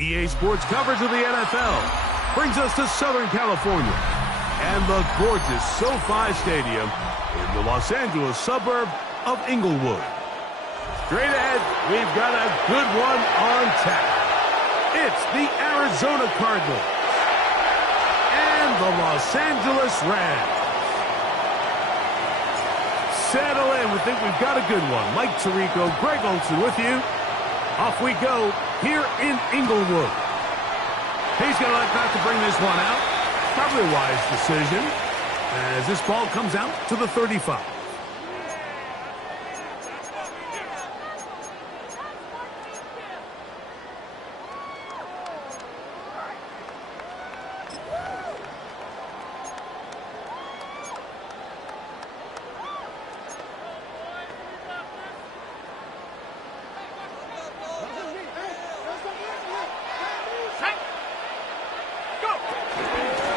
EA Sports coverage of the NFL brings us to Southern California and the gorgeous SoFi Stadium in the Los Angeles suburb of Inglewood. Straight ahead, we've got a good one on tap. It's the Arizona Cardinals and the Los Angeles Rams. Settle in. We think we've got a good one. Mike Tirico, Greg Olson with you. Off we go here in Inglewood. He's going to elect not to bring this one out. Probably a wise decision as this ball comes out to the 35.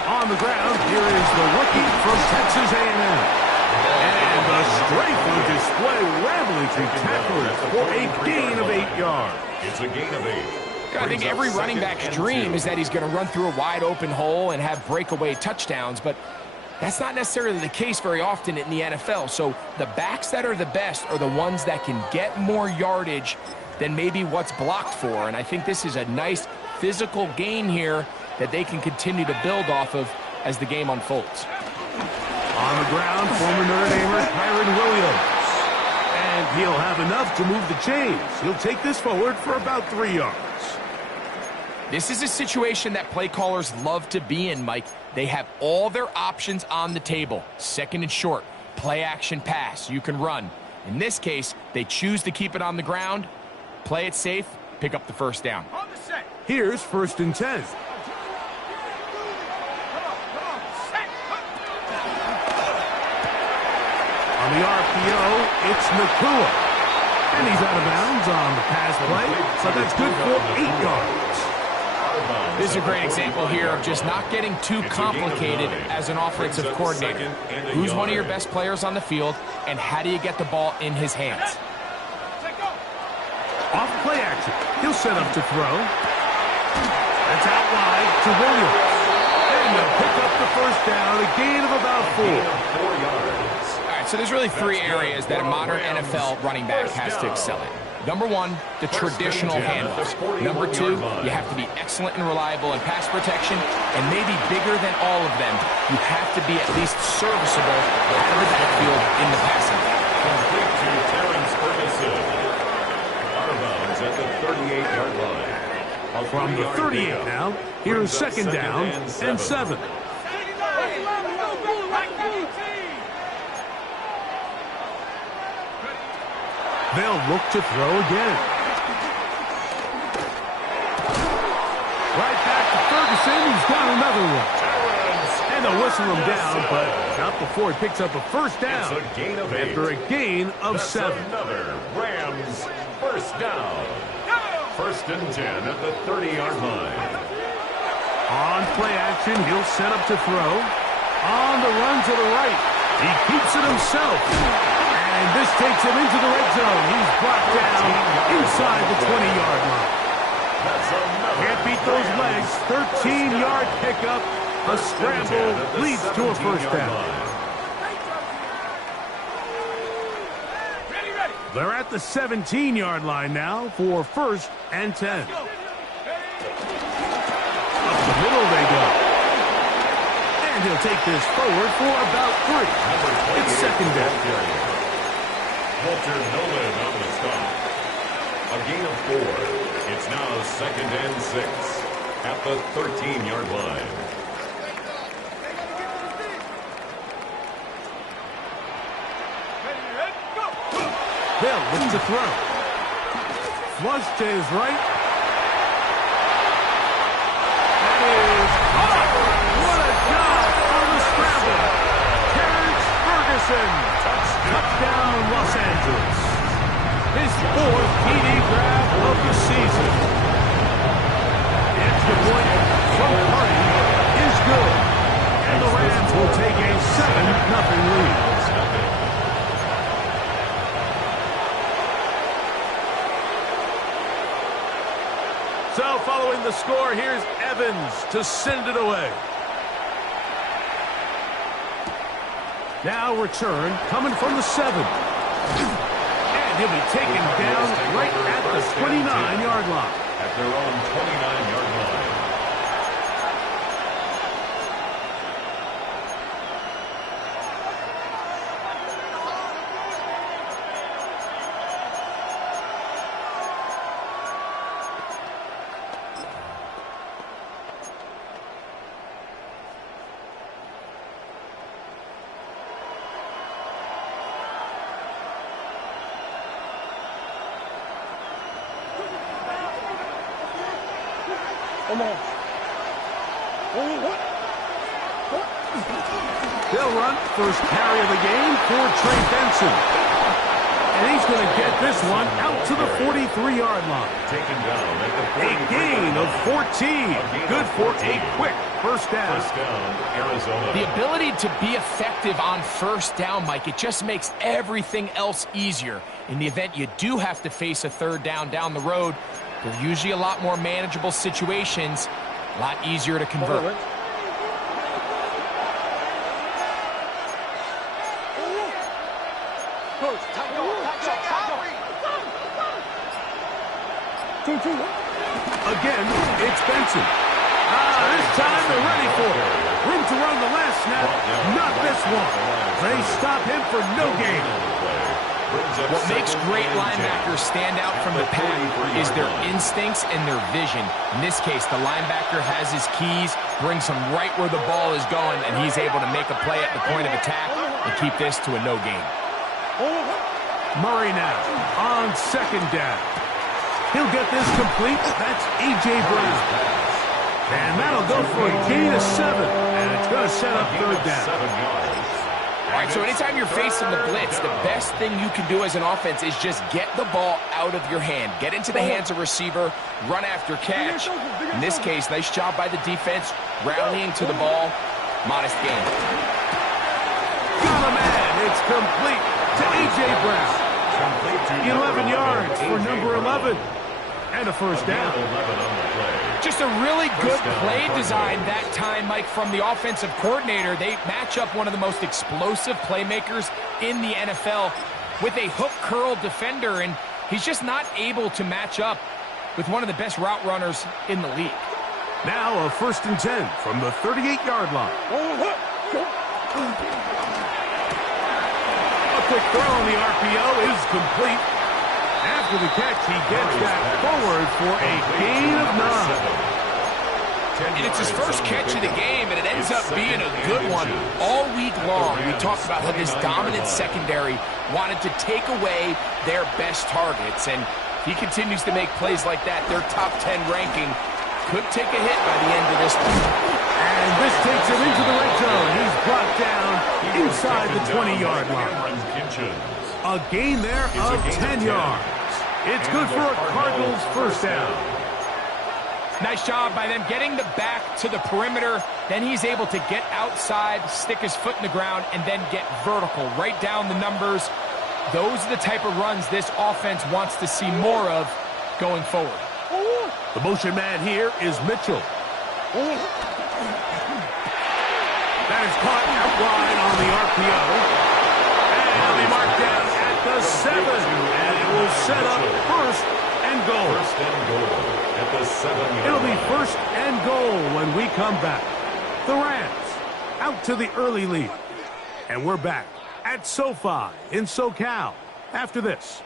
On the ground, here is the rookie from Texas A&M. And the strength of display, rambling through tacklers for a gain of 8 yards. It's a gain of 8. I think every running back's dream is that he's going to run through a wide open hole and have breakaway touchdowns, but that's not necessarily the case very often in the NFL. So the backs that are the best are the ones that can get more yardage than maybe what's blocked for. And I think this is a nice physical gain here that they can continue to build off of as the game unfolds. On the ground, former Notre Damer Kyron Williams. And he'll have enough to move the chains. He'll take this forward for about 3 yards. This is a situation that play callers love to be in, Mike. They have all their options on the table. Second and short, play action pass, you can run. In this case, they choose to keep it on the ground, play it safe, pick up the first down. Here's 1st and 10. On the RPO, it's Nakua. And he's out of bounds on the pass play, so that's good for 8 yards. This is a great example here of just not getting too complicated as an offensive coordinator. Who's one of your best players on the field, and how do you get the ball in his hands? Off play action. He'll set up to throw. That's out wide to Williams. And they'll pick up the first down, a gain of about 4. 4 yards. So there's really 3 areas that a modern NFL running back has to excel in. Number 1, the traditional handoffs. Number 2, you have to be excellent and reliable in pass protection. And maybe bigger than all of them, you have to be at least serviceable out of the backfield in the passing game. Complete to Terrence Ferguson. Out of bounds at the 38-yard line. From the 38 now, here's 2nd down and 7. They'll look to throw again. Right back to Ferguson. He's got another one. And they'll whistle him down, but not before he picks up a first down. It's a gain of 8. After a gain of 7. Another Rams first down. 1st and 10 at the 30-yard line. On play action, he'll set up to throw. On the run to the right. He keeps it himself. And this takes him into the red zone. He's brought down inside the 20-yard line. Can't beat those legs. 13-yard pickup. A scramble leads to a first down. They're at the 17-yard line now for 1st and 10. Up the middle they go. And he'll take this forward for about 3. It's 2nd down. Walter Nolan on the stop. A gain of 4. It's now 2nd and 6 at the 13-yard line. Hill looks to throw. Flush to his right. That is caught. What a job on the scramble. Terrence Ferguson. Touchdown, Los Angeles. His 4th TD grab of the season. The extra point from Curry is good. And the Rams will take a 7-0 lead. So following the score, here's Evans to send it away. Now return coming from the 7. And he'll be taken down right at the 29-yard line. At their own 29-yard line. They'll run first carry of the game for Trey Benson. And he's going to get this one out to the 43-yard line. Taken down at the A gain of 14. Good for a quick first down. First down, Arizona. The ability to be effective on first down, Mike, it just makes everything else easier. In the event you do have to face a third down the road, they're usually a lot more manageable situations, a lot easier to convert. Again, it's Benson. This time they're ready for it. Room to run the last snap. Not this one. They stop him for no gain. What makes great linebackers stand out from the pack is their instincts and their vision. In this case, the linebacker has his keys, brings him right where the ball is going, and he's able to make a play at the point of attack and keep this to a no gain. Murray now on second down. He'll get this complete. That's A.J. Brown. And that'll go for a gain of 7. And it's going to set up third down. 7 yards. All right, so anytime you're facing the blitz, the best thing you can do as an offense is just get the ball out of your hand. Get into the hands of receiver, run after catch. In this case, nice job by the defense, rallying to the ball. Modest gain. Got a man. It's complete to A.J. Brown. 11 yards for number 11. And a first down. Just a really good play design that time, Mike, from the offensive coordinator. They match up one of the most explosive playmakers in the NFL with a hook curl defender, and he's just not able to match up with one of the best route runners in the league. Now a 1st and 10 from the 38-yard line. A quick throw on the RPO is complete. After the catch, he gets that forward for a gain of 9. And it's his first catch of the game, and it ends up being a good one. All week long, we talked about how this dominant secondary wanted to take away their best targets. And if he continues to make plays like that, their top 10 ranking could take a hit by the end of this one. And this takes him into the red zone. He's brought down inside the 20-yard line. A gain there of 10 yards. It's good for a Cardinals first down. Nice job by them getting the back to the perimeter. Then he's able to get outside, stick his foot in the ground, and then get vertical. Right down the numbers. Those are the type of runs this offense wants to see more of going forward. The motion man here is Mitchell. That is caught out wide on the RPO. And he'll be marked down at the 7. And it will set up 1st and goal. 1st and goal at the 7-yard It'll be line. 1st and goal when we come back. The Rams out to the early lead. And we're back at SoFi in SoCal after this.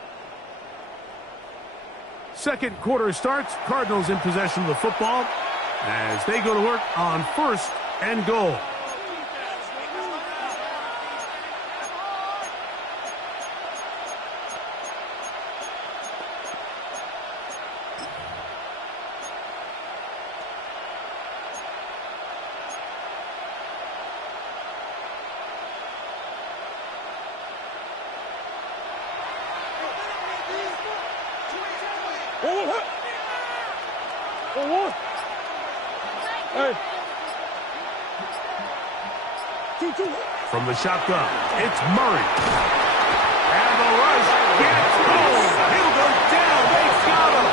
Second quarter starts. Cardinals in possession of the football as they go to work on 1st and goal. From the shotgun, it's Murray. And the rush gets home. He'll go down. They got him.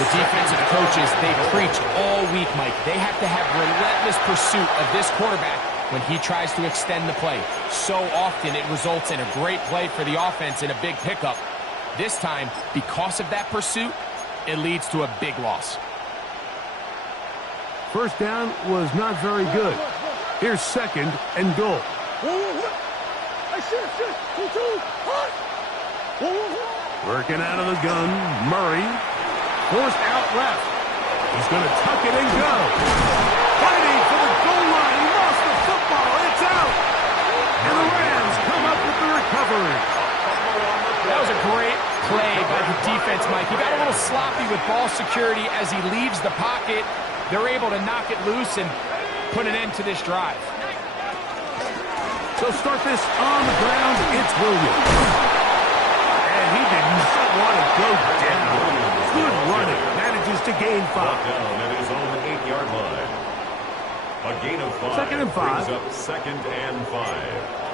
The defensive coaches, they preach all week, Mike. They have to have relentless pursuit of this quarterback when he tries to extend the play. So often it results in a great play for the offense and a big pickup. This time, because of that pursuit, it leads to a big loss. First down was not very good. Here's second and goal. Working out of the gun, Murray. Forced out left. He's going to tuck it and go. Fighting for the goal line. He lost the football. It's out. And the Rams come up with the recovery. That was a great play by the defense, Mike. He got a little sloppy with ball security as he leaves the pocket. They're able to knock it loose and put an end to this drive. So start this on the ground. It's Williams. And he did not want to go down. Good running. Manages to gain 5. Down at his own 8-yard line. A gain of 5. Second and 5. Brings up second and 5.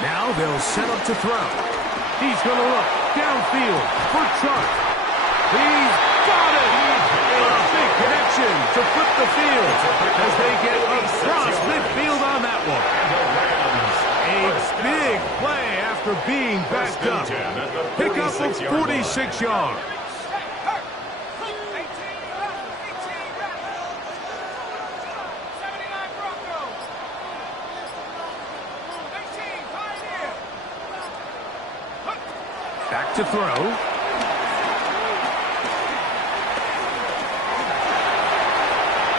Now they'll set up to throw. He's going to look downfield for Chark. He's got it. A big connection to flip the field as they get across midfield on that one. A big play after being backed up. Pickup of 46 yards. Back to throw.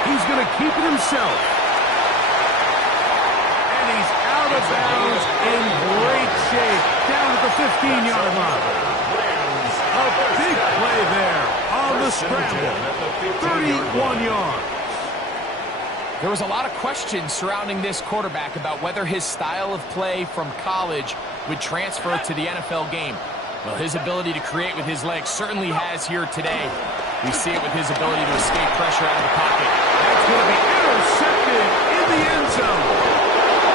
He's going to keep it himself. And he's out of bounds in great shape. Down at the 15-yard line. A big play there on the scramble. 31 yards. There was a lot of questions surrounding this quarterback about whether his style of play from college would transfer to the NFL game. Well, his ability to create with his legs certainly has here today. We see it with his ability to escape pressure out of the pocket. That's going to be intercepted in the end zone.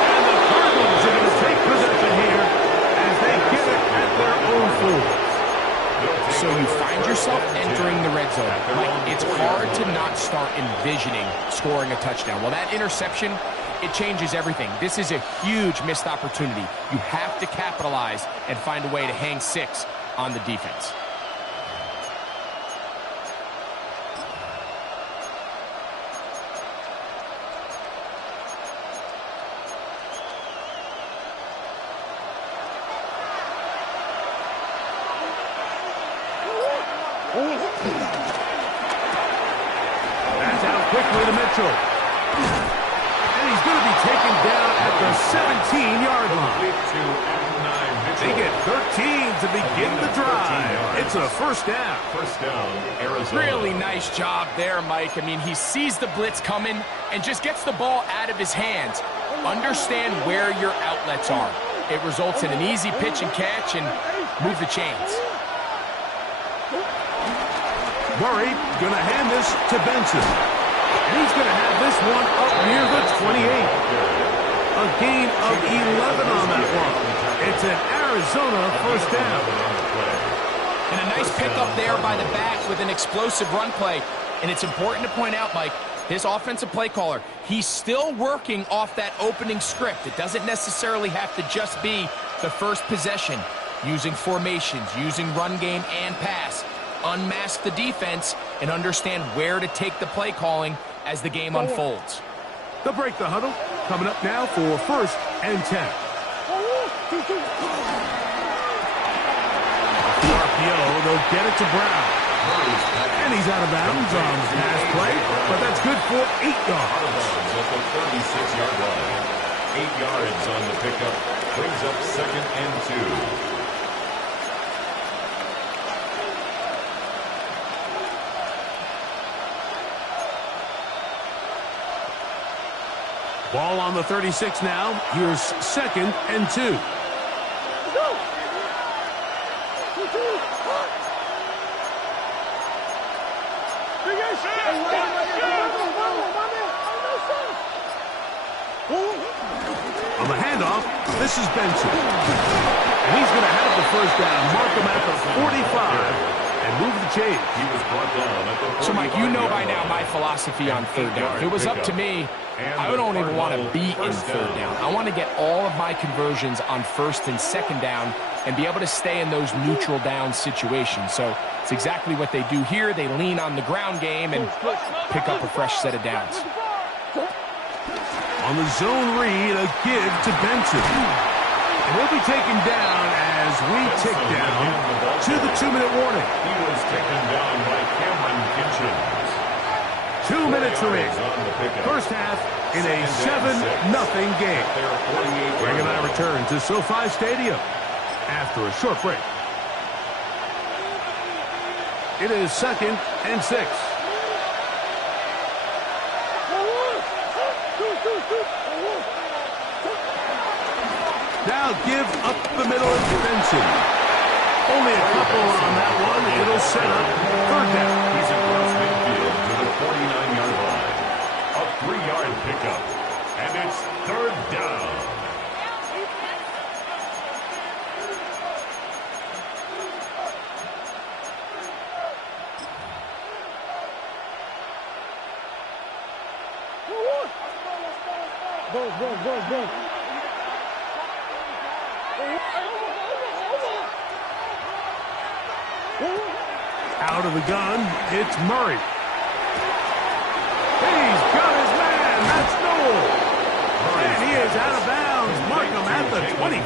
And the Cardinals are going to take possession here as they get it at their own 4. So you find yourself entering the red zone. Mike, it's hard to not start envisioning scoring a touchdown. Well, that interception, it changes everything. This is a huge missed opportunity. You have to capitalize and find a way to hang 6 on the defense. That's out quickly to Mitchell. And he's going to be taken down at the 17-yard line. They get 13 to begin the drive. It's a first down. First down, Arizona. Really nice job there, Mike. I mean, he sees the blitz coming and just gets the ball out of his hands. Understand where your outlets are. It results in an easy pitch and catch and move the chains. Murray going to hand this to Benson. And he's going to have this one up near the 28. A gain of 11 on that one. It's an Arizona first down. And a nice pickup there by the back with an explosive run play. And it's important to point out, Mike, this offensive play caller, he's still working off that opening script. It doesn't necessarily have to just be the first possession. Using formations, using run game and pass. Unmask the defense and understand where to take the play calling as the game unfolds. They'll break the huddle. Coming up now for first and 10. The RPO, they'll get it to Brown. And he's out of bounds on the pass play, but that's good for 8 yards. At the 36-yard line. 8 yards on the pickup. Brings up second and 2. Ball on the 36 now. Here's 2nd and 2. On the handoff, this is Benson. And he's going to have the first down, mark him at the 45, and move the chains. He was brought down at the 45. So, Mike, you know by now my philosophy on 3rd down. If it was up to me, I don't even want to be in 3rd down. I want to get all of my conversions on 1st and 2nd down and be able to stay in those neutral down situations. So it's exactly what they do here. They lean on the ground game and pick up a fresh set of downs. On the zone read, a give to Benson. And he'll be taken down as we tick down to the 2-minute warning. He was taken down by Cameron Kitchens. 2 minutes remaining. First half in a 7-0 game. Greg and I return to SoFi Stadium after a short break. It is 2nd and 6. Now give up the middle of Benson. Only a couple on that one. It'll set up 3rd down. He's across midfield to the 49-yard line. A 3-yard pickup. And it's 3rd down. Go. Out of the gun, it's Murray. He's got his man. That's Noel. And he is out of bounds. Mark him at the 25.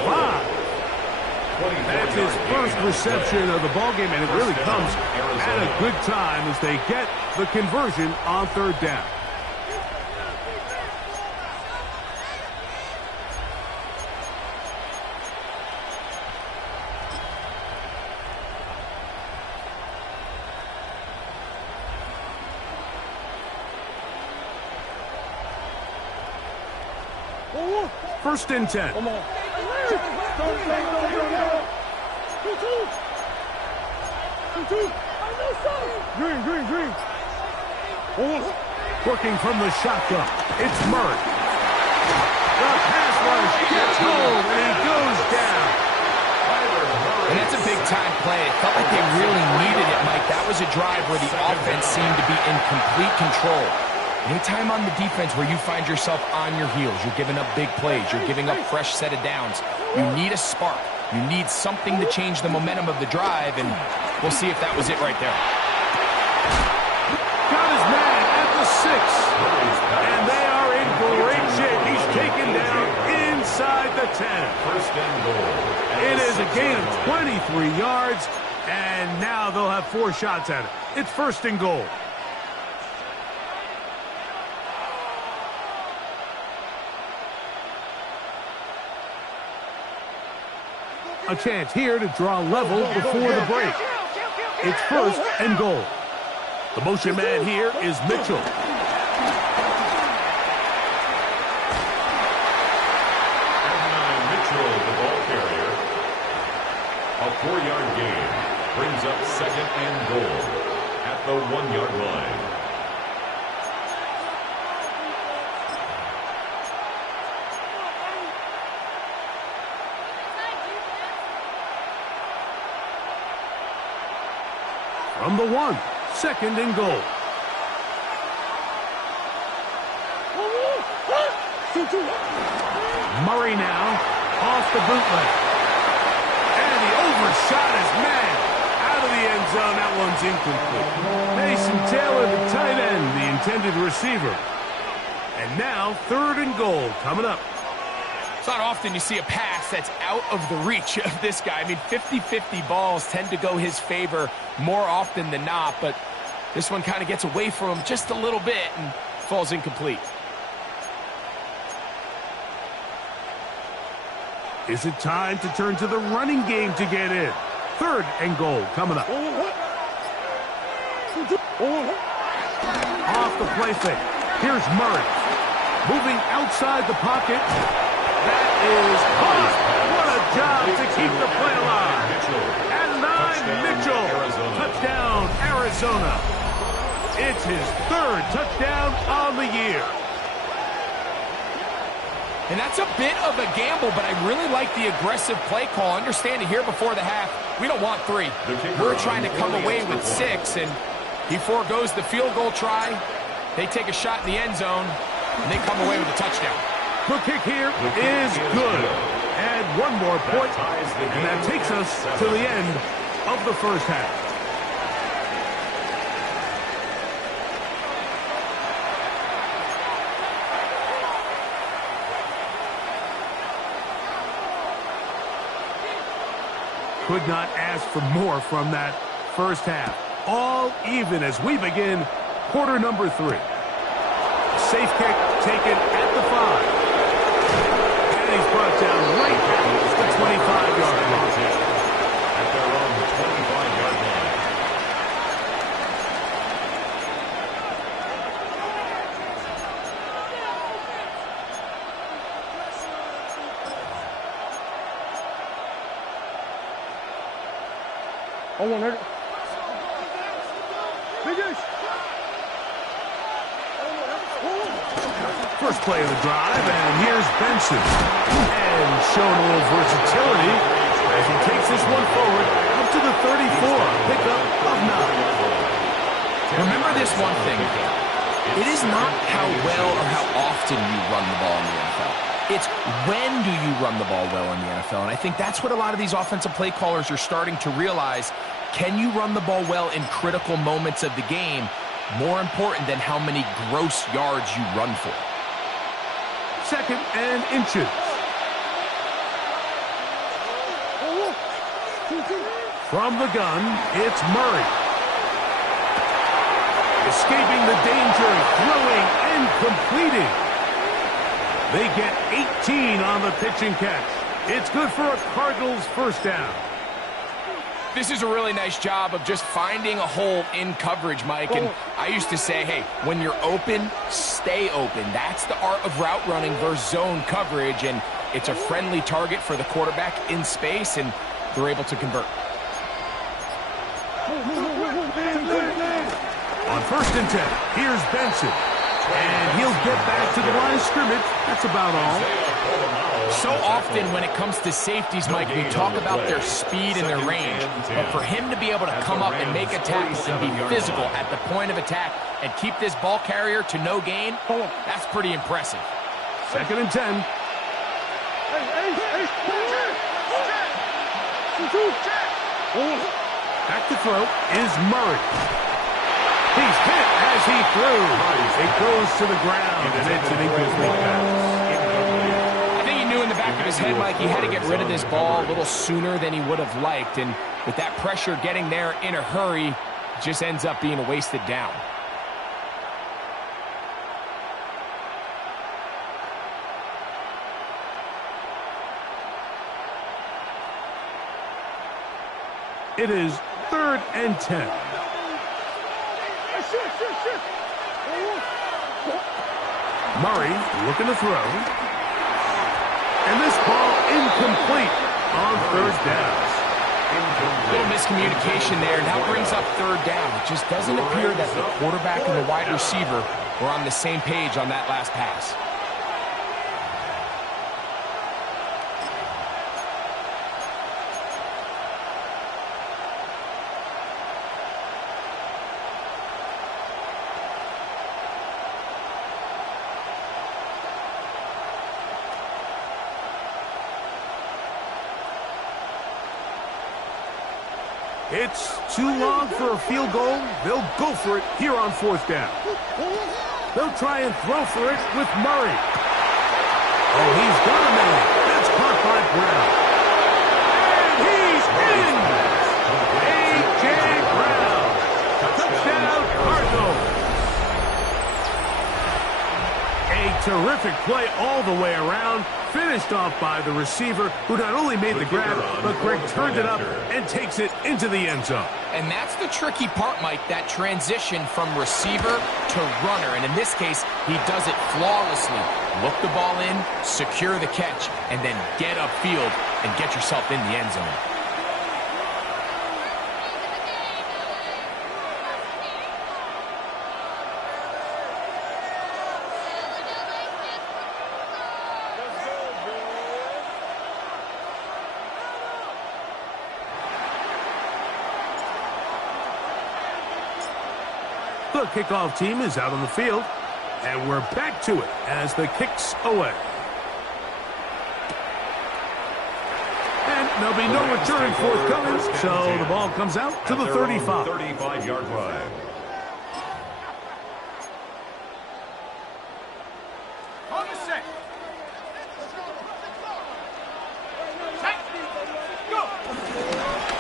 That's his first reception of the ballgame, and it really comes at a good time as they get the conversion on 3rd down. First and 10. Come on. Green. Working from the shotgun. It's Murray. The pass rush gets home, and he goes down. And that's a big-time play. It felt like they really needed it, Mike. That was a drive where the offense seemed to be in complete control. Anytime on the defense where you find yourself on your heels, you're giving up big plays, you're giving up fresh set of downs, you need a spark. You need something to change the momentum of the drive, and we'll see if that was it right there. Got his man at the 6. And they are in great shape. He's taken down inside the 10. First and goal. It is a gain of 23 yards, and now they'll have 4 shots at it. It's 1st and goal. A chance here to draw level before the break. It's 1st and goal. The motion man here is Mitchell. Mitchell, the ball carrier. A 4-yard gain brings up 2nd and goal at the 1-yard line. From the 1, 2nd and goal. Murray now off the bootleg. And he overshot his man out of the end zone. That one's incomplete. Mason Taylor, the tight end, the intended receiver. And now 3rd and goal coming up. It's not often you see a pass that's out of the reach of this guy. I mean, 50-50 balls tend to go his favor more often than not, but this one kind of gets away from him just a little bit and falls incomplete. Is it time to turn to the running game to get in? 3rd and goal coming up. Off the play fake. Here's Murray. Moving outside the pocket. That is caught. What a job to keep the play alive. And 9, Mitchell. Touchdown, Arizona. It's his 3rd touchdown on the year. And that's a bit of a gamble, but I really like the aggressive play call. Understand it here before the half. We don't want 3. We're trying to come away with 6, and he forgoes the field goal try. They take a shot in the end zone, and they come away with a touchdown. The kick here is good. And one more point, and that takes us to the end of the first half. Could not ask for more from that first half. All even as we begin quarter number 3. Safe kick taken at the 5. And he's brought down right at the 25-yard line. At their own 25-yard line. Oh, 100. Finish. First play of the drive, and here's Benson. And showing a little versatility as he takes this one forward up to the 34. Pickup of 9. Remember this one thing. It is not how well or how often you run the ball in the NFL. It's when do you run the ball well in the NFL. And I think that's what a lot of these offensive play callers are starting to realize. Can you run the ball well in critical moments of the game? More important than how many gross yards you run for. 2nd and inches. From the gun, it's Murray. Escaping the danger, throwing and completing. They get 18 on the pitch and catch. It's good for a Cardinals first down. This is a really nice job of just finding a hole in coverage, Mike. And I used to say, hey, when you're open, stay open. That's the art of route running versus zone coverage. And it's a friendly target for the quarterback in space, and they're able to convert. On 1st and 10, here's Benson. And he'll get back to the line of scrimmage. That's about all. So often when it comes to safeties, Mike, we talk about their speed and their range. But for him to be able to come up and make a tackle and be physical at the point of attack and keep this ball carrier to no gain, that's pretty impressive. 2nd and 10. Back to throw is Murray. He's hit as he threw. It goes to the ground, and it's an incomplete pass. I think he knew in the back of his head, Mike, he had to get rid of this ball a little sooner than he would have liked. And with that pressure getting there in a hurry, it just ends up being a wasted down. It is 3rd and 10. Murray looking to throw. And this ball incomplete on 3rd down. A little miscommunication there. Now brings up 3rd down. It just doesn't appear that the quarterback and the wide receiver were on the same page on that last pass. It's too long for a field goal. They'll go for it here on 4th down. They'll try and throw for it with Murray. Oh, he's got a man. That's caught by Brown. And he's in! A.J. Brown. Touchdown, Cardinals. A terrific play all the way around, finished off by the receiver, who not only made the grab, but Greg turned it up and takes it into the end zone. And that's the tricky part, Mike, that transition from receiver to runner. And in this case, he does it flawlessly. Look the ball in, secure the catch, and then get upfield and get yourself in the end zone. The kickoff team is out on the field, and we're back to it as the kick's away. And there'll be no return forthcoming, so the ball comes out to the 35. 35-yard line.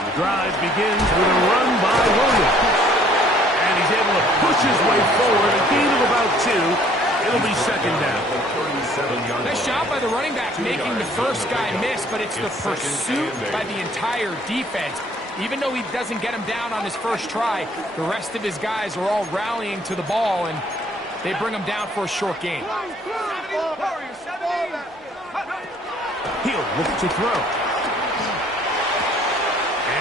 The drive begins with a run by Williams. And he's able to push his way forward, a gain of about 2. It'll be second down. Nice job by the running back making the first guy miss, but it's the pursuit by the entire defense. Even though he doesn't get him down on his first try, the rest of his guys are all rallying to the ball, and they bring him down for a short gain. He'll look to throw.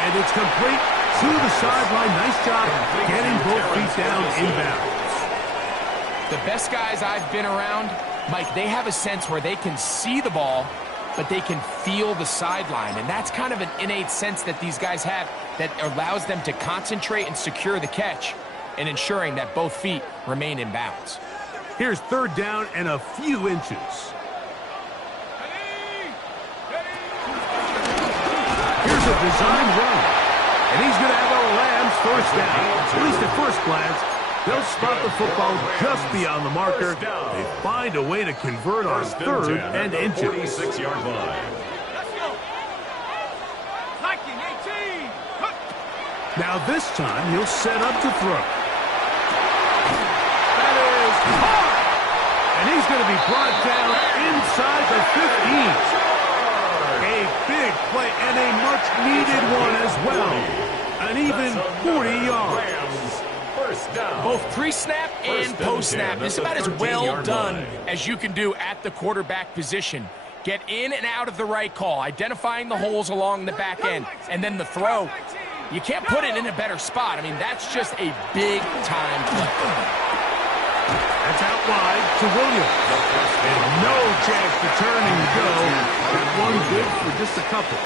And it's complete to the sideline. Nice job getting both feet down inbounds. The best guys I've been around, Mike, they have a sense where they can see the ball, but they can feel the sideline. And that's kind of an innate sense that these guys have that allows them to concentrate and secure the catch and ensuring that both feet remain in bounds. Here's third down and a few inches. Here's a design run. And he's going to have a Rams first down. At least at first glance, they'll spot the football just beyond the marker. They find a way to convert on third and inches. 46-yard line. Now this time, he'll set up to throw. That is hard! And he's going to be brought down inside the 15. A big play and a much-needed one as well. An even 40 yards. Both pre-snap and post-snap. This is about as well done as you can do at the quarterback position. Get in and out of the right call, identifying the holes along the back end, and then the throw. You can't put it in a better spot. I mean, that's just a big-time play. That's out wide to Williams. And no chance to turn and go. That one good for just a couple.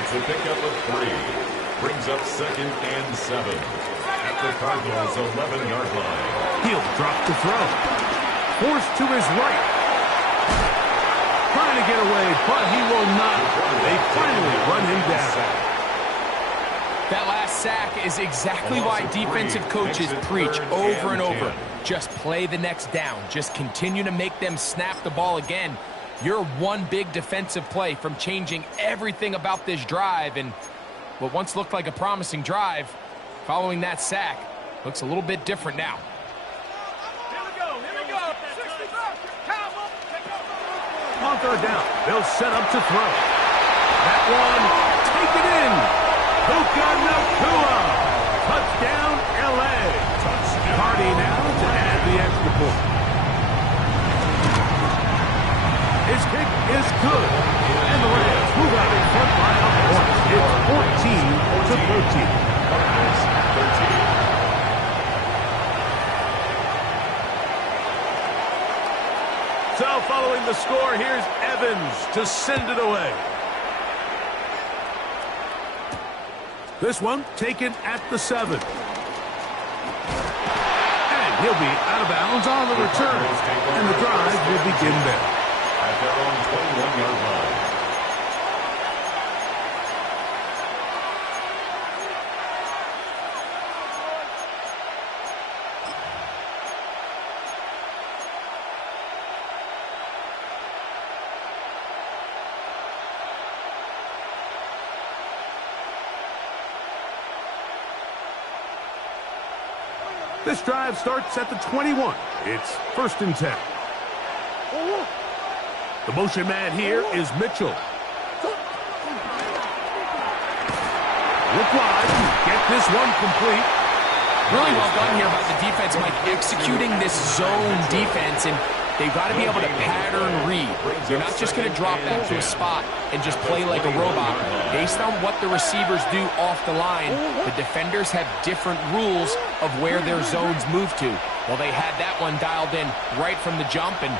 It's a pickup of 3. Brings up second and 7. At the Cardinals' 11-yard line. He'll drop the throw. Forced to his right. Trying to get away, but he will not. They finally run him down. That last sack is exactly why defensive coaches preach over and over. Just play the next down. Just continue to make them snap the ball again. You're one big defensive play from changing everything about this drive. And what once looked like a promising drive, following that sack, looks a little bit different now. Here we go. On third down, they'll set up to throw. That one, take it in. Puka Nakua. Touchdown, L.A. Party now to add the extra point. His kick is good. And the Rams move out in front by a point. It's 14-13. So following the score, here's Evans to send it away. This one taken at the 7. And he'll be out of bounds on the return. And the drive will begin there. At their own 21-yard line. This drive starts at the 21. It's 1st and 10. The motion man here is Mitchell. Look wide. Get this one complete. Really well done here by the defense, Mike, executing this zone defense, and they've got to be able to pattern read. You're not just going to drop back to a spot and just play like a robot. Based on what the receivers do off the line, the defenders have different rules of where their zones move to. Well, they had that one dialed in right from the jump, and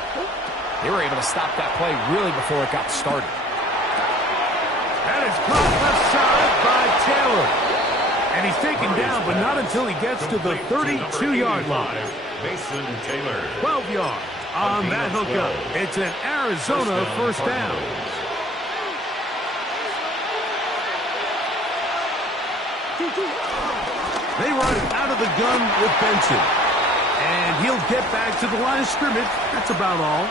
they were able to stop that play really before it got started. That is caught left side by Taylor. And he's taken down, but not until he gets to the 32-yard line. Mason Taylor. 12 yards on that hookup. It's an Arizona first down. They run out of the gun with Benson. And he'll get back to the line of scrimmage. That's about all.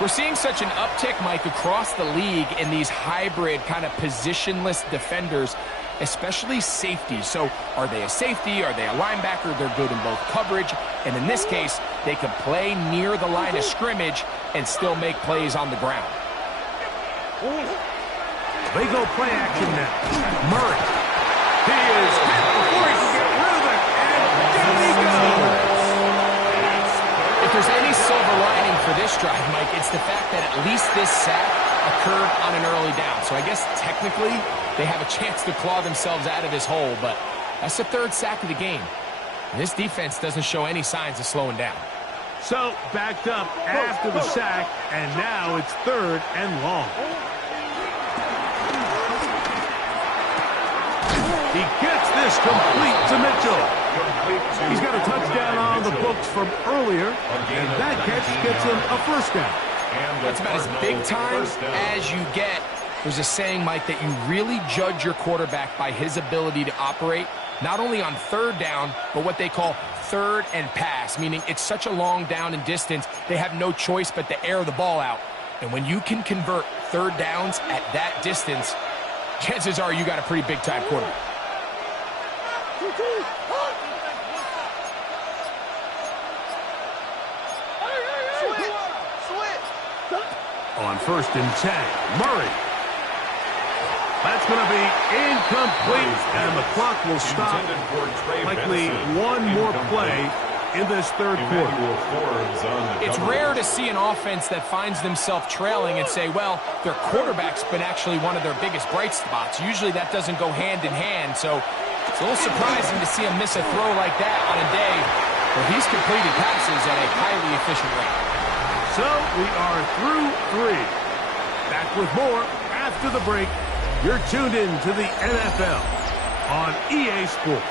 We're seeing such an uptick, Mike, across the league in these hybrid kind of positionless defenders, especially safety. So are they a safety? Are they a linebacker? They're good in both coverage. And in this case, they can play near the line of scrimmage and still make plays on the ground. They go play action now. Murray. He is hit before he can get rid of it. And down he goes. If there's any silver lining for this drive, Mike, it's the fact that at least this sack occurred on an early down. So I guess technically they have a chance to claw themselves out of this hole, but that's the third sack of the game. And this defense doesn't show any signs of slowing down. So backed up after the sack, and now it's third and long. He gets this complete to Mitchell. He's got a touchdown on the books from earlier, and that catch gets him a first down. That's about as big time as you get. There's a saying, Mike, that you really judge your quarterback by his ability to operate, not only on third down, but what they call third and pass, meaning it's such a long down and distance, they have no choice but to air the ball out. And when you can convert third downs at that distance, chances are you got a pretty big-time quarterback. On first and 10, Murray. That's going to be incomplete, and the clock will stop. Likely one more play in this third quarter. It's rare to see an offense that finds themselves trailing and say, well, their quarterback's been actually one of their biggest bright spots. Usually that doesn't go hand in hand, so it's a little surprising to see him miss a throw like that on a day where he's completed passes at a highly efficient rate. So we are through three. Back with more after the break. You're tuned in to the NFL on EA Sports.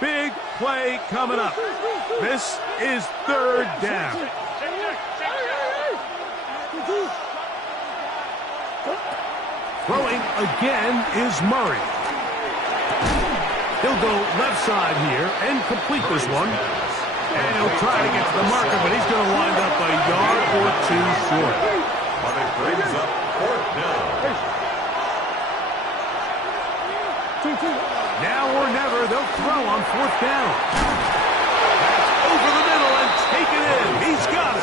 Big play coming up. This is third down. Throwing again is Murray. He'll go left side here and complete this one. And he'll try to get to the marker, but he's going to wind up a yard or two short. But it brings up fourth down. Now or never, they'll throw on fourth down. That's over the middle and taken in. He's got it.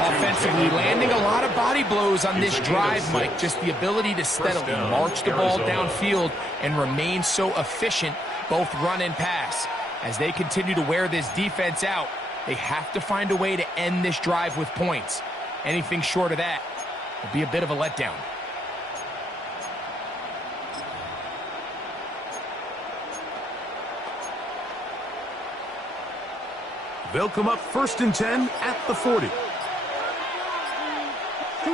Offensively, landing a lot of body blows on this drive, Mike. Just the ability to steadily march the ball downfield and remain so efficient, both run and pass. As they continue to wear this defense out, they have to find a way to end this drive with points. Anything short of that will be a bit of a letdown. They'll come up first and 10 at the 40. A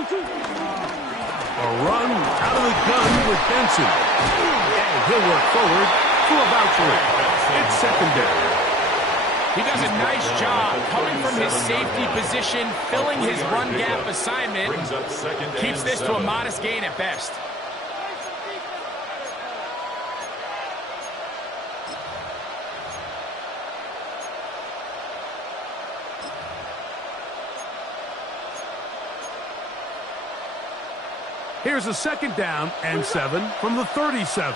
run out of the gun with Benson. And he'll work forward for about 3. It's second down. He does a nice job coming from his safety position, filling his run gap assignment. Keeps this to a modest gain at best. Here's a 2nd down and 7 from the 37.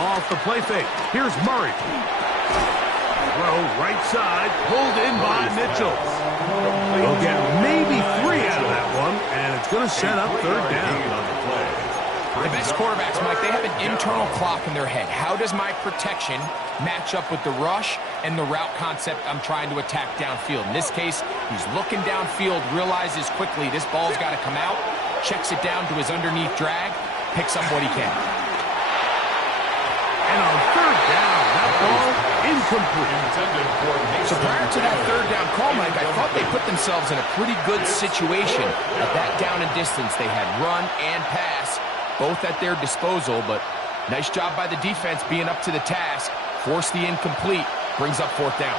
Off the play fake. Here's Murray. Throw right side, pulled in by Mitchell. They'll get maybe 3 out of that one, and it's going to set up 3rd down. The best quarterbacks, Mike, they have an internal clock in their head. How does my protection match up with the rush and the route concept I'm trying to attack downfield? In this case, he's looking downfield, realizes quickly this ball's got to come out, checks it down to his underneath drag, picks up what he can. And on 3rd down, that ball incomplete. So prior to that 3rd down call, Mike, I thought they put themselves in a pretty good situation. At that down and distance, they had run and pass, both at their disposal, but nice job by the defense being up to the task. Force the incomplete, brings up 4th down.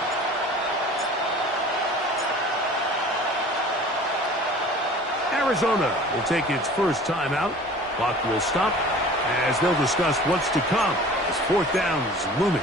Arizona will take its first timeout. Clock will stop as they'll discuss what's to come as 4th down is looming.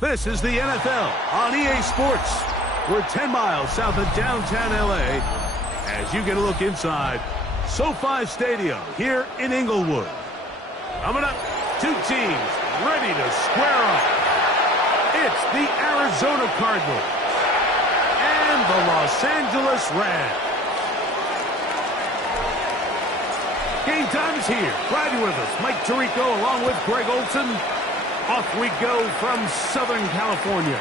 This is the NFL on EA Sports. We're 10 miles south of downtown LA as you get a look inside SoFi Stadium here in Inglewood. Coming up, two teams ready to square up. It's the Arizona Cardinals and the Los Angeles Rams. Game time is here. Glad you're with us. Mike Tirico along with Greg Olson. Off we go from Southern California.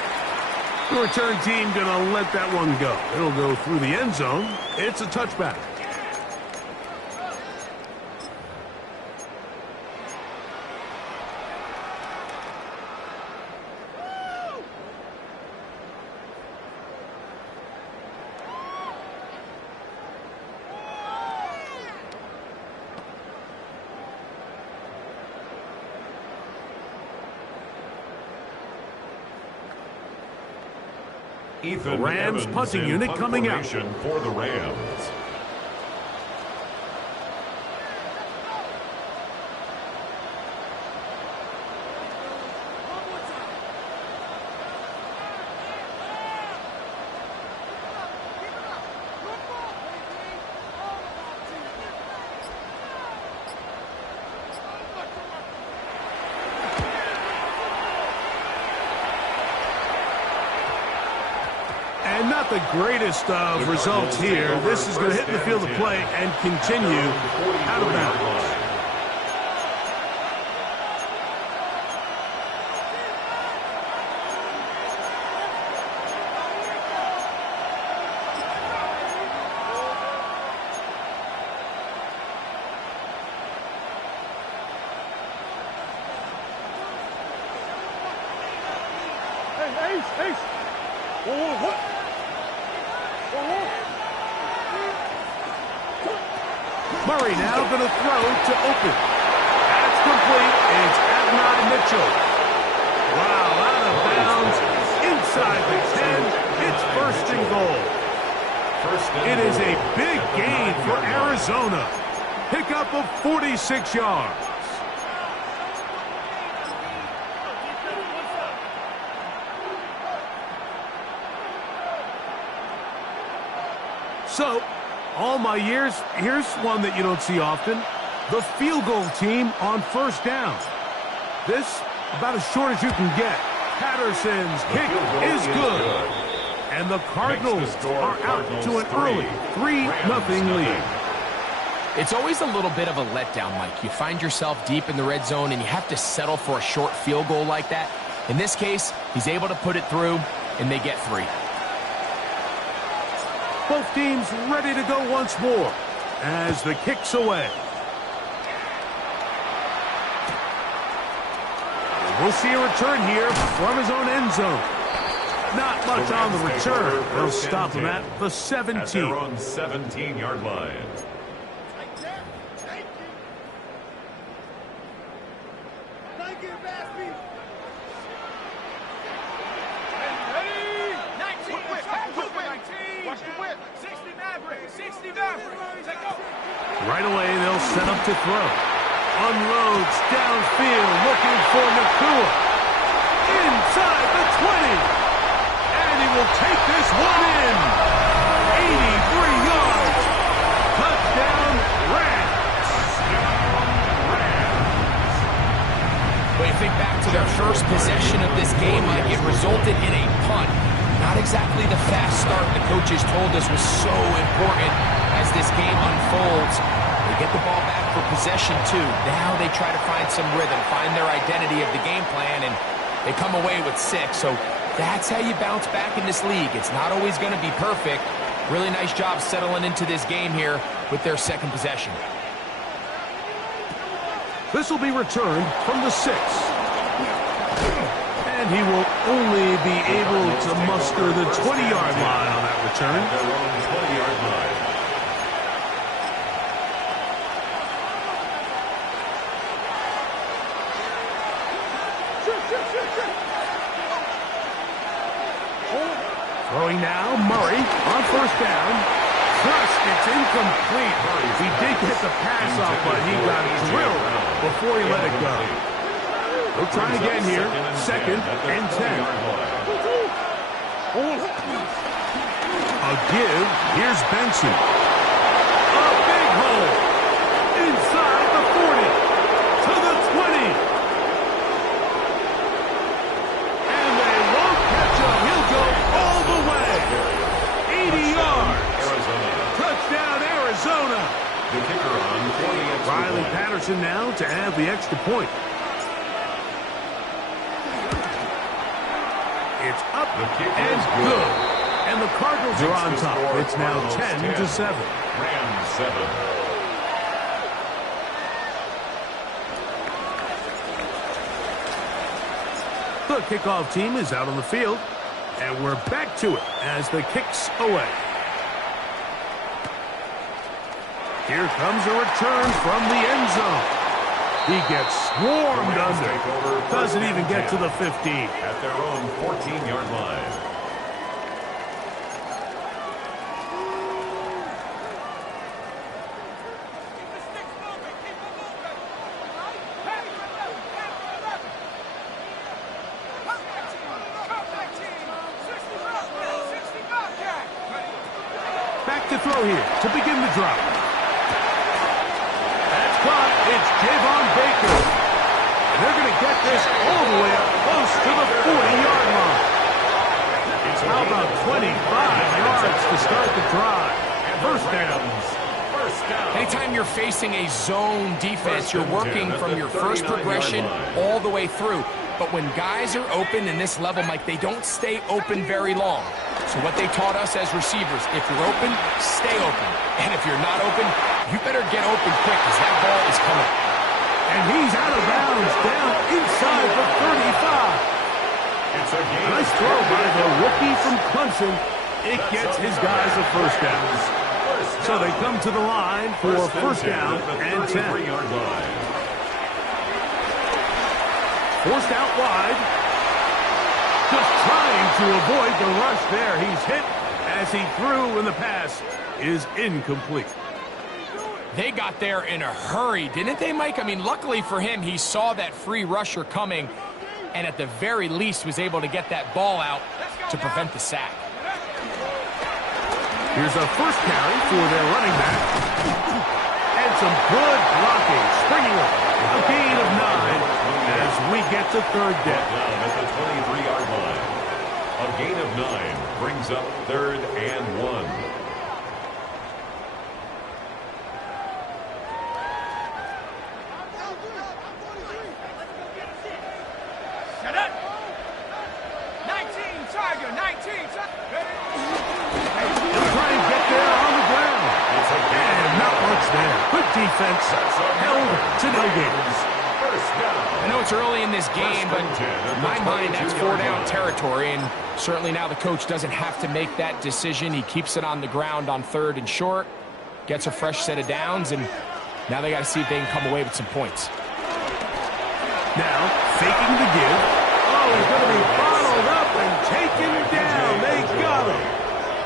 The return team going to let that one go. It'll go through the end zone. It's a touchback. Ethan The Rams Evans punting in unit punt coming out. formation for the Rams. And not the greatest of results here. This is going to hit the field of play and continue out of bounds. Ace. What? Murray now going to throw to open. That's complete. It's Adonai Mitchell. Wow, out of bounds. Inside the 10. It's first and goal. It is a big gain for Arizona. Pickup of 46 yards. So, all my years, here's one that you don't see often. The field goal team on first down. This, about as short as you can get. Patterson's kick is good. And the Cardinals are out to an early 3-0 lead. It's always a little bit of a letdown, Mike. You find yourself deep in the red zone and you have to settle for a short field goal like that. In this case, he's able to put it through, and they get 3. Both teams ready to go once more as the kick's away. We'll see a return here from his own end zone. Not much on the return. They'll stop him at the 17. They're on 17-yard line. Right away, they'll set up to throw. Unloads downfield, looking for Nakua. Inside the 20. And he will take this one in. 83 yards. Touchdown, Rams. When you think back to their first possession of this game, Mike, it resulted in a punt. Not exactly the fast start the coaches told us was so important as this game unfolds. They get the ball back for possession two. Now they try to find some rhythm, find their identity of the game plan, and they come away with 6. So that's how you bounce back in this league. It's not always going to be perfect. Really nice job settling into this game here with their second possession. This will be returned from the 6. And he will only be able to muster the 20-yard line on that return. Their own 20-yard line. Throwing now, Murray on first down. Thrust, it's incomplete. He did get the pass off, but he got drilled before he let it go. We'll try again here. Second and 10. A give. Here's Benson. A big hole. Inside the 40. To the 20. And they won't catch him. He'll go all the way. 80 yards. Touchdown, Arizona. The kicker on 40 extra Riley point. Patterson now to add the extra point. It's up and good. And the Cardinals are on top. It's now 10-7. Rams 7. The kickoff team is out on the field. And we're back to it as the kick's away. Here comes a return from the end zone. He gets swarmed under. Doesn't even get to the 15. At their own 14-yard line. Back to throw here to begin the drive. That's caught. It's Javon Baker. And they're going to get this all the way up close to the 40-yard line. How about 25 yards to start the drive? First down. Anytime you're facing a zone defense, you're working from your first progression all the way through. But when guys are open in this level, Mike, they don't stay open very long. So what they taught us as receivers, if you're open, stay open. And if you're not open, you better get open quick because that ball is coming. And he's out of bounds, down inside the 35. It's a game. Nice throw by the rookie from Clemson. It gets his guys a first down. So they come to the line for first down and 10. 33-yard line. Forced out wide. Just trying to avoid the rush there. He's hit as he threw, and the pass is incomplete. They got there in a hurry, didn't they, Mike? I mean, luckily for him, he saw that free rusher coming and at the very least was able to get that ball out to prevent the sack. Here's a first carry for their running back. And some good blocking. Springing up. A gain of 9 as we get to third down. Down at the 23-yard line. A gain of 9 brings up third and 1. Defense held to no gains. I know it's early in this game, but in my mind, that's 4-down territory, and certainly now the coach doesn't have to make that decision. He keeps it on the ground on third and short, gets a fresh set of downs, and now they got to see if they can come away with some points. Now, faking the give. Oh, he's going to be bottled up and taken down. They got him.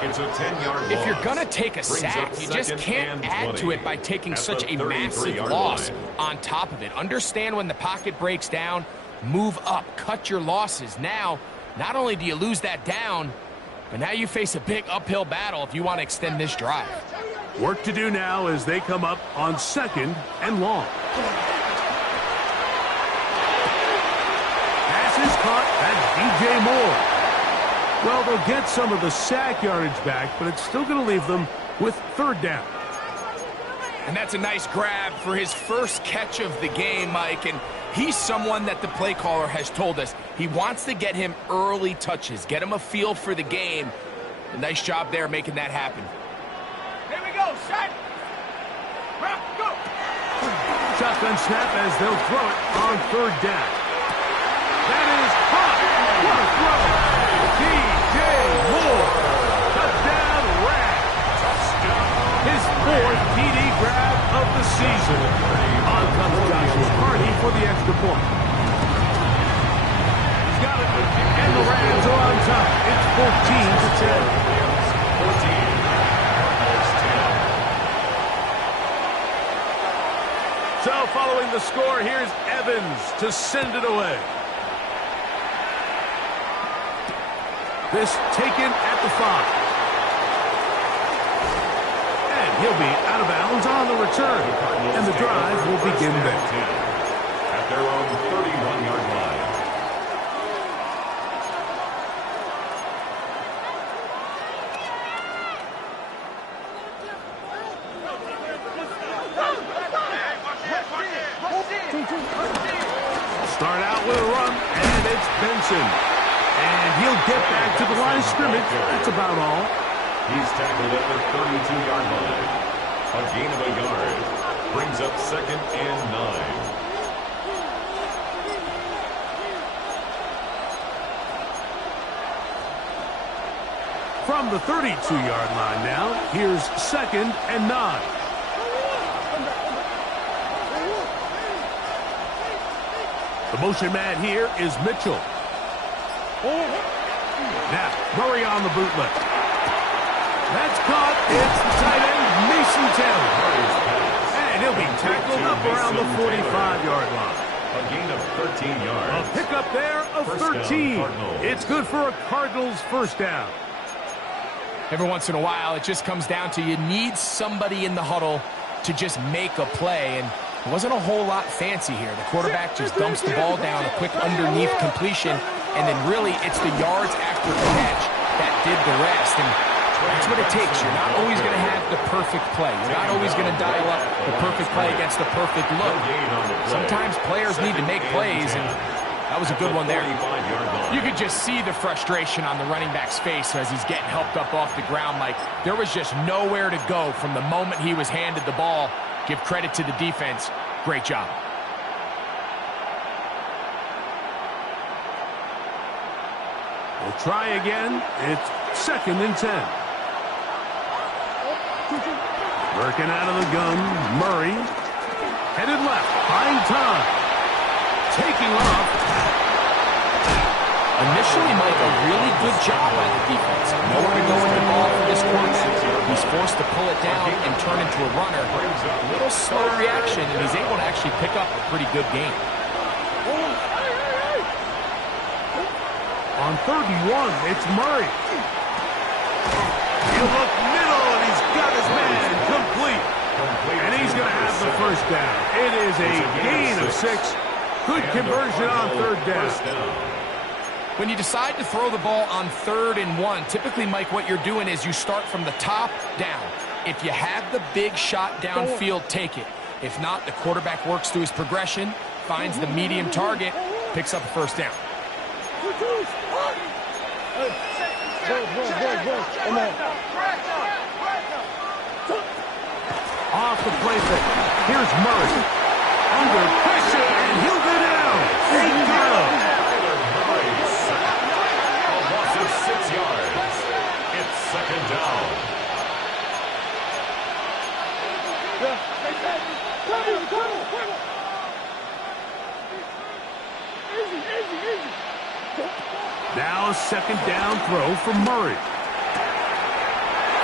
It's a 10-yard loss. If you're going to take a sack, you just can't add to it by taking such a massive loss on top of it. Understand when the pocket breaks down, move up, cut your losses. Now, not only do you lose that down, but now you face a big uphill battle if you want to extend this drive. Work to do now as they come up on 2nd and long. Pass is caught. That's DJ Moore. Well, they'll get some of the sack yardage back, but it's still going to leave them with 3rd down. And that's a nice grab for his first catch of the game, Mike. And he's someone that the play caller has told us he wants to get him early touches, get him a feel for the game. A nice job there making that happen. Here we go, set. Go. Shotgun snap as they'll throw it on 3rd down. That is caught. What a throw. DJ Moore. Touchdown, Rams. His 4th TD grab of the season. On comes Joshua Carney for the extra point. He's got it. And the Rams are on top. It's 14-10. 14. So following the score, here's Evans to send it away. This taken at the 5. And he'll be out of bounds on the return. And the drive will begin there. At their own 31-yard line. Start out with a run, and it's Benson. And he'll get back to the line of scrimmage. That's about all. He's tackled at the 32-yard line. A gain of a yard. Brings up 2nd and 9. From the 32-yard line now, here's 2nd and 9. The motion man here is Mitchell. Now, Murray on the bootleg. That's caught. It's the tight end, Mason Taylor. And he'll be tackled up around the 45-yard line. A gain of 13 yards. A pickup there of 13. It's good for a Cardinals first down. Every once in a while, it just comes down to you need somebody in the huddle to just make a play. And it wasn't a whole lot fancy here. The quarterback just dumps the ball down, a quick underneath completion, and then really it's the yards after the catch that did the rest. And that's what it takes. You're not always going to have the perfect play. You're not always going to dial up the perfect play against the perfect look. Sometimes players need to make plays, and that was a good one there. You could just see the frustration on the running back's face as he's getting helped up off the ground. Like there was just nowhere to go from the moment he was handed the ball. Give credit to the defense. Great job. We'll try again. It's 2nd and 10. Working out of the gun, Murray. Headed left, buying time. Taking off. Initially, Mike, a really good job by the defense. Nowhere to go with the ball for this quarterback. He's forced to pull it down and turn into a runner. A little slow reaction, and he's able to actually pick up a pretty good game. On 3rd and 1, it's Murray. He'll look middle, and he's got his man complete. And he's going to have the first down. It is a gain of 6. Good conversion on 3rd down. When you decide to throw the ball on 3rd and 1, typically, Mike, what you're doing is you start from the top down. If you have the big shot downfield, take it. If not, the quarterback works through his progression, finds the medium target, picks up a first down. Off the play fake. Here's Murray. Under pressure, and he'll go down. He got him. 6 yards. It's 2nd down. Now a 2nd down throw from Murray.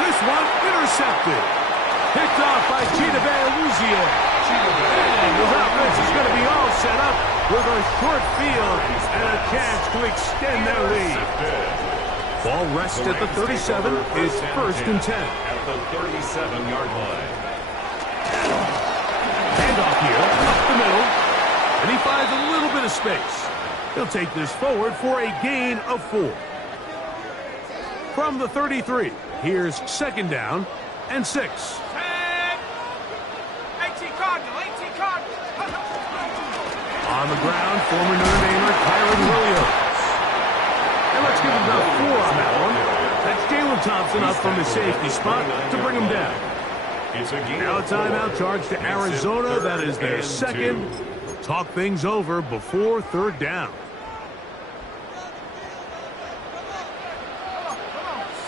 This one intercepted. Picked off by Chidobe Awuzie. And his offense is going to be all set up with a short field and a chance to extend their lead. Ball rests at the 37. It's 1st and 10. At the 37-yard line. Handoff here, up the middle. And he finds a little bit of space. He'll take this forward for a gain of 4. From the 33, here's 2nd down and 6. 10. 18 Cardinals. 18 Cardinals. On the ground, former Notre Damer Kyron Williams. And let's give him about 4 on that one. That's Jalen Thompson up from the safety spot to bring him down. Now a timeout charge to Arizona. That is their 2nd. Talk things over before 3rd down.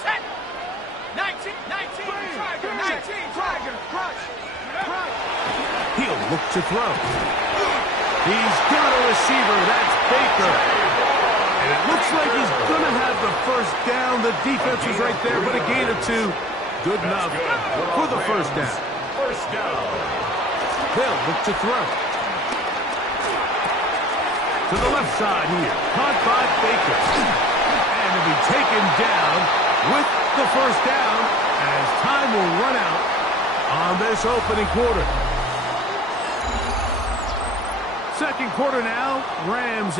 Set. 19. 19. Tiger. 19. Tiger. Crush. He'll look to throw. He's got a receiver. That's Baker. And it looks like he's going to have the 1st down. The defense was right there, but a gain of 2. Good enough for the 1st down. 1st down. They'll look to throw. To the left side here. Caught by Baker. And to be taken down with the 1st down as time will run out on this opening quarter. 2nd quarter now. Rams.